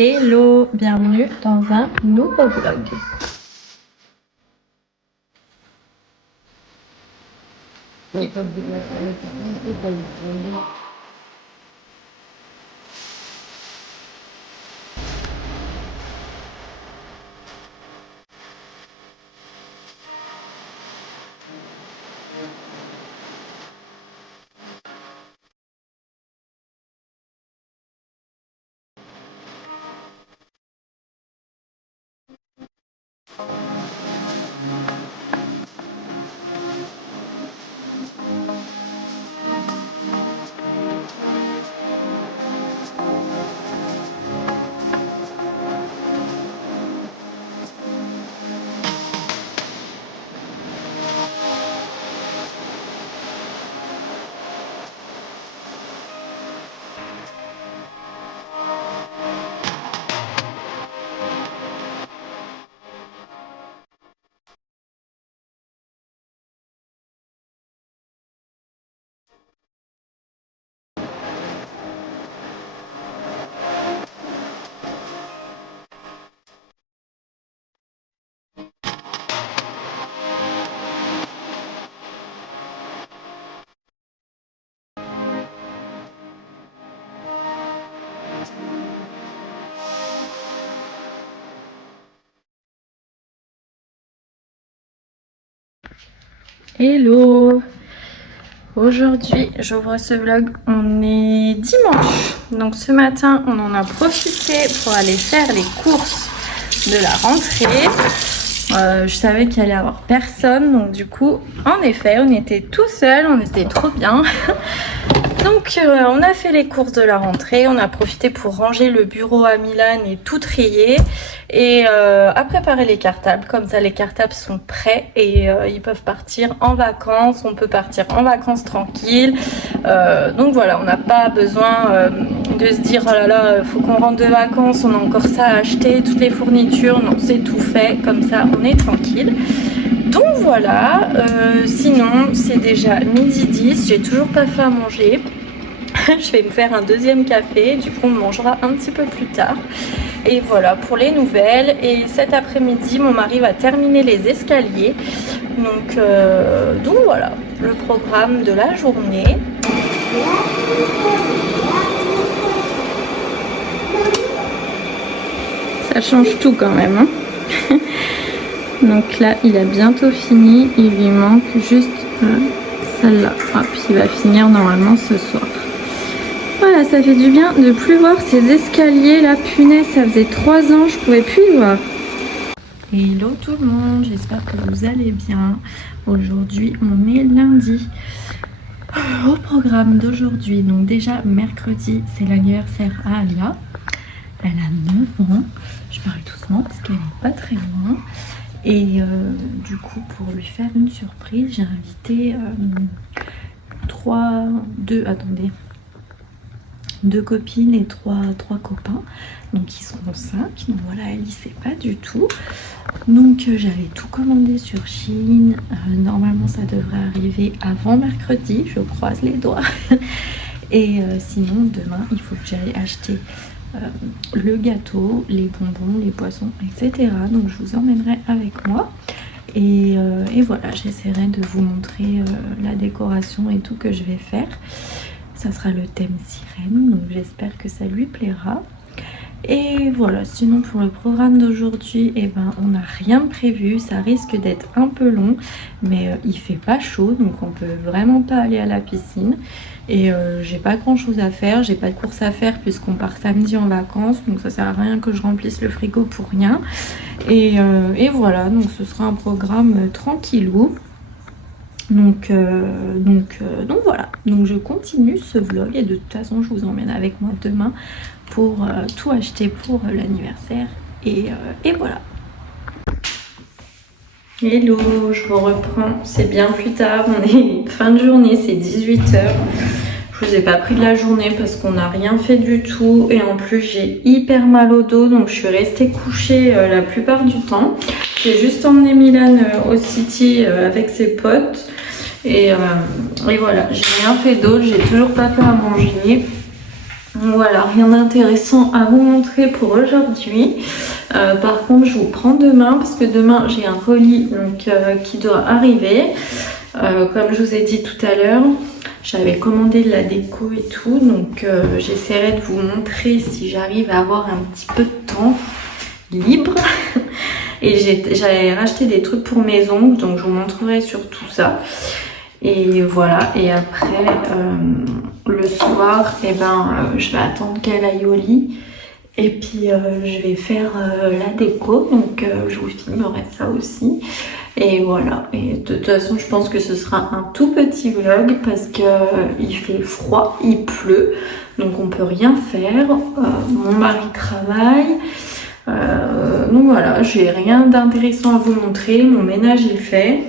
Hello, bienvenue dans un nouveau vlog. Hello. Aujourd'hui, j'ouvre ce vlog, on est dimanche. Donc ce matin, on en a profité pour aller faire les courses de la rentrée. Je savais qu'il allait y avoir personne, donc du coup, en effet, on était tout seuls, on était trop bien. Donc on a fait les courses de la rentrée, on a profité pour ranger le bureau à Milan et tout trier et à préparer les cartables. Comme ça les cartables sont prêts et ils peuvent partir en vacances, on peut partir en vacances tranquille. Donc voilà, on n'a pas besoin de se dire oh là là, faut qu'on rentre de vacances, on a encore ça à acheter, toutes les fournitures, non c'est tout fait, comme ça on est tranquille. Donc voilà, sinon c'est déjà midi 10, j'ai toujours pas fait à manger. Je vais me faire un deuxième café, du coup on mangera un petit peu plus tard. Et voilà pour les nouvelles. Et cet après-midi, mon mari va terminer les escaliers. Donc voilà, le programme de la journée. Ça change tout quand même, hein. Donc là, il a bientôt fini. Il lui manque juste celle-là. Hop, il va finir normalement ce soir. Voilà, ça fait du bien de plus voir ces escaliers là. Punaise, ça faisait 3 ans, je pouvais plus les voir. Hello tout le monde, j'espère que vous allez bien. Aujourd'hui, on est lundi. Au programme d'aujourd'hui, donc déjà mercredi, c'est l'anniversaire à Alia. Elle a 9 ans. Je parle doucement parce qu'elle n'est pas très loin. Et du coup, pour lui faire une surprise, j'ai invité deux copines et trois copains. Donc ils seront 5. Donc voilà, elle y sait pas du tout. Donc j'avais tout commandé sur Shein. Normalement, ça devrait arriver avant mercredi. Je croise les doigts. Et sinon, demain, il faut que j'aille acheter le gâteau, les bonbons, les boissons, etc. Donc je vous emmènerai avec moi et voilà, j'essaierai de vous montrer la décoration et tout que je vais faire. Ça sera le thème sirène, donc j'espère que ça lui plaira. Et voilà, sinon pour le programme d'aujourd'hui, on n'a rien prévu. Ça risque d'être un peu long, mais il fait pas chaud, donc on peut vraiment pas aller à la piscine. Et j'ai pas grand chose à faire, j'ai pas de course à faire puisqu'on part samedi en vacances, donc ça sert à rien que je remplisse le frigo pour rien. Et voilà, donc ce sera un programme tranquillou. Donc voilà, donc je continue ce vlog et de toute façon je vous emmène avec moi demain pour tout acheter pour l'anniversaire et voilà. Hello, je vous reprends, c'est bien plus tard, on est fin de journée, c'est 18h. Je vous ai pas pris de la journée parce qu'on n'a rien fait du tout et en plus j'ai hyper mal au dos, donc je suis restée couchée la plupart du temps. J'ai juste emmené Milan au City avec ses potes et voilà, j'ai rien fait d'autre, j'ai toujours pas fait à manger. Voilà, rien d'intéressant à vous montrer pour aujourd'hui. Par contre, je vous prends demain parce que demain j'ai un colis donc, qui doit arriver. Comme je vous ai dit tout à l'heure, j'avais commandé de la déco et tout, donc j'essaierai de vous montrer si j'arrive à avoir un petit peu de temps libre. Et j'avais racheté des trucs pour mes ongles, donc je vous montrerai sur tout ça. Et voilà, et après le soir, je vais attendre qu'elle aille au lit. Et puis je vais faire la déco, donc je vous filmerai ça aussi. Et voilà, et de toute façon je pense que ce sera un tout petit vlog parce que il fait froid, il pleut, donc on peut rien faire. Mon mari travaille. Donc voilà, j'ai rien d'intéressant à vous montrer, mon ménage est fait.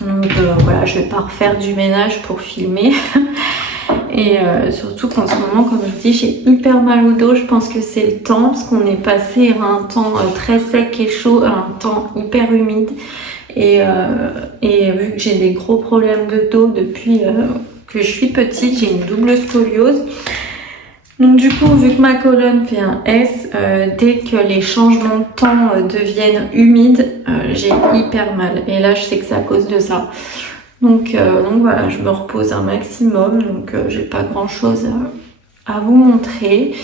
Donc voilà, je vais pas refaire du ménage pour filmer. Et surtout qu'en ce moment, comme je vous dis, j'ai hyper mal au dos. Je pense que c'est le temps parce qu'on est passé à un temps très sec et chaud, à un temps hyper humide. Et vu que j'ai des gros problèmes de dos depuis que je suis petite, j'ai une double scoliose. Donc du coup, vu que ma colonne fait un S, dès que les changements de temps deviennent humides, j'ai hyper mal. Et là, je sais que c'est à cause de ça. Donc voilà, je me repose un maximum. Donc j'ai pas grand chose à vous montrer.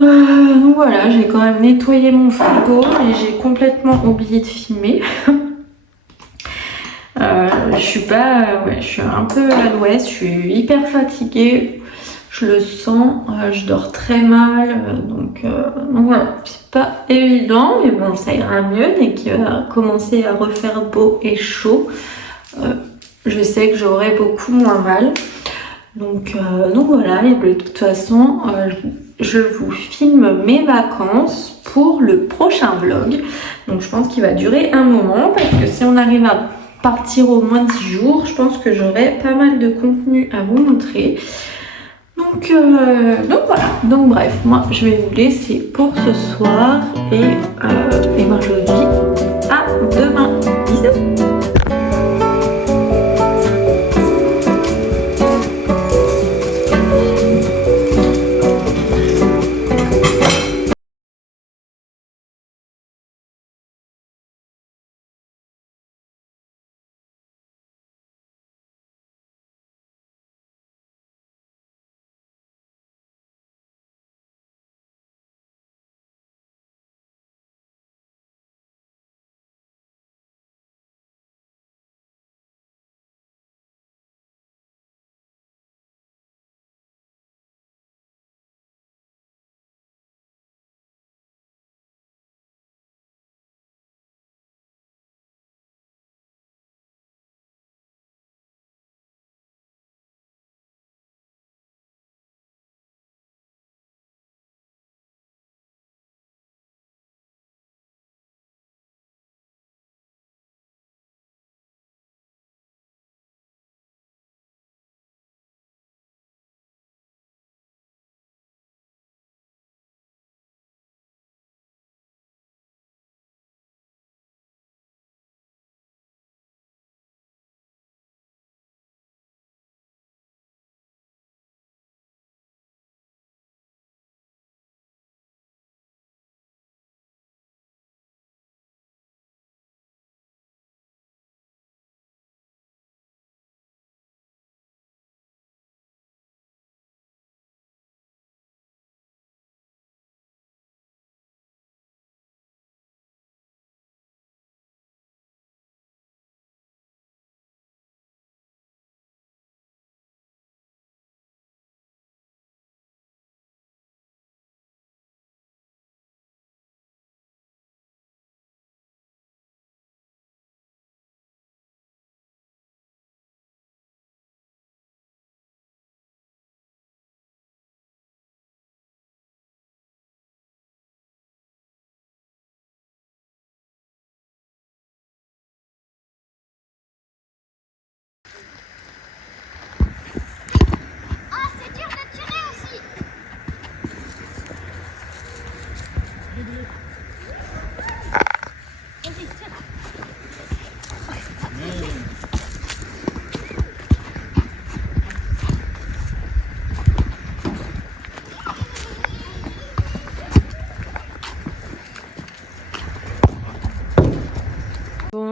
Donc voilà, j'ai quand même nettoyé mon frigo et j'ai complètement oublié de filmer. Je suis un peu à l'ouest, je suis hyper fatiguée. Je le sens, je dors très mal, donc voilà, c'est pas évident, mais bon, ça ira mieux dès qu'il va commencer à refaire beau et chaud. Je sais que j'aurai beaucoup moins mal. Donc voilà, et de toute façon, je vous filme mes vacances pour le prochain vlog. Donc je pense qu'il va durer un moment, parce que si on arrive à partir au moins 10 jours, je pense que j'aurai pas mal de contenu à vous montrer. Donc voilà, donc bref, moi je vais vous laisser pour ce soir et moi je vous dis à demain. Bisous.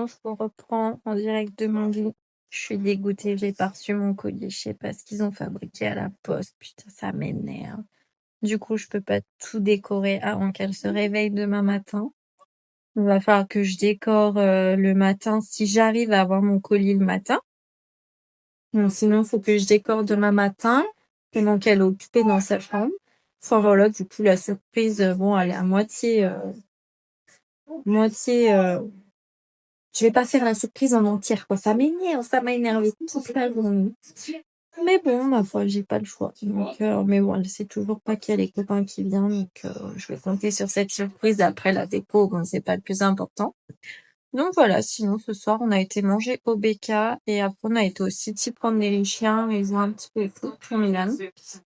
sinon je vous reprends en direct de mon lit. Je suis dégoûtée, j'ai pas reçu mon colis, je sais pas ce qu'ils ont fabriqué à la poste, putain ça m'énerve. Du coup, je peux pas tout décorer avant qu'elle se réveille demain matin. Il va falloir que je décore le matin si j'arrive à avoir mon colis le matin. Bon, sinon, faut que je décore demain matin pendant qu'elle est occupée dans sa chambre. Enfin voilà, du coup, la surprise, bon, elle est à moitié. Je vais pas faire la surprise en entière, quoi. Ça m'énerve, ça m'a énervé toute la journée. Mais bon, ma foi, j'ai pas le choix. Donc, mais bon, elle sait toujours pas qu'il y a les copains qui viennent, donc je vais compter sur cette surprise après la déco. Bon, c'est pas le plus important. Donc voilà, sinon ce soir on a été manger au BK et après on a été au City promener les chiens et jouer un petit peu au foot pour Milan.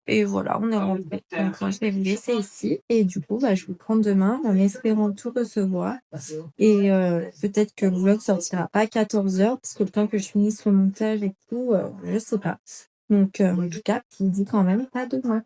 Et voilà, on est rentré. Donc moi je vais vous laisser ici et du coup je vous prends demain en espérant tout recevoir. Et peut-être que le vlog sortira pas à 14h parce que le temps que je finisse le montage et tout, je sais pas. Donc en tout cas, je vous dis quand même à demain.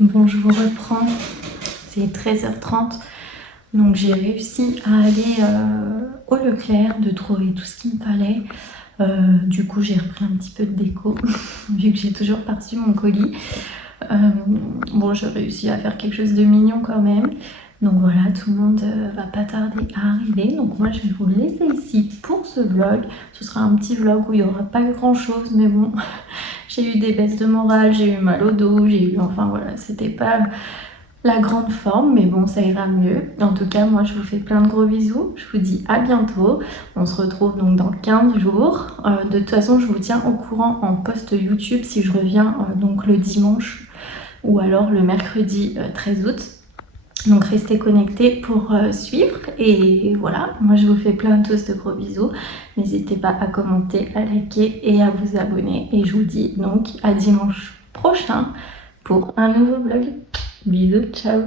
Bon, je vous reprends, c'est 13h30, donc j'ai réussi à aller au Leclerc, de trouver tout ce qu'il me fallait. Du coup, j'ai repris un petit peu de déco, vu que j'ai toujours pas reçu mon colis. Bon, j'ai réussi à faire quelque chose de mignon quand même. Donc voilà, tout le monde va pas tarder à arriver. Donc moi, je vais vous laisser ici pour ce vlog. Ce sera un petit vlog où il n'y aura pas eu grand chose, mais bon, j'ai eu des baisses de morale, j'ai eu mal au dos, enfin voilà, c'était pas la grande forme, mais bon, ça ira mieux. En tout cas, moi, je vous fais plein de gros bisous. Je vous dis à bientôt. On se retrouve donc dans 15 jours. De toute façon, je vous tiens au courant en post YouTube si je reviens donc le dimanche ou alors le mercredi 13 août. Donc restez connectés pour suivre et voilà, moi je vous fais plein de gros bisous. N'hésitez pas à commenter, à liker et à vous abonner. Et je vous dis donc à dimanche prochain pour un nouveau vlog. Bisous, ciao.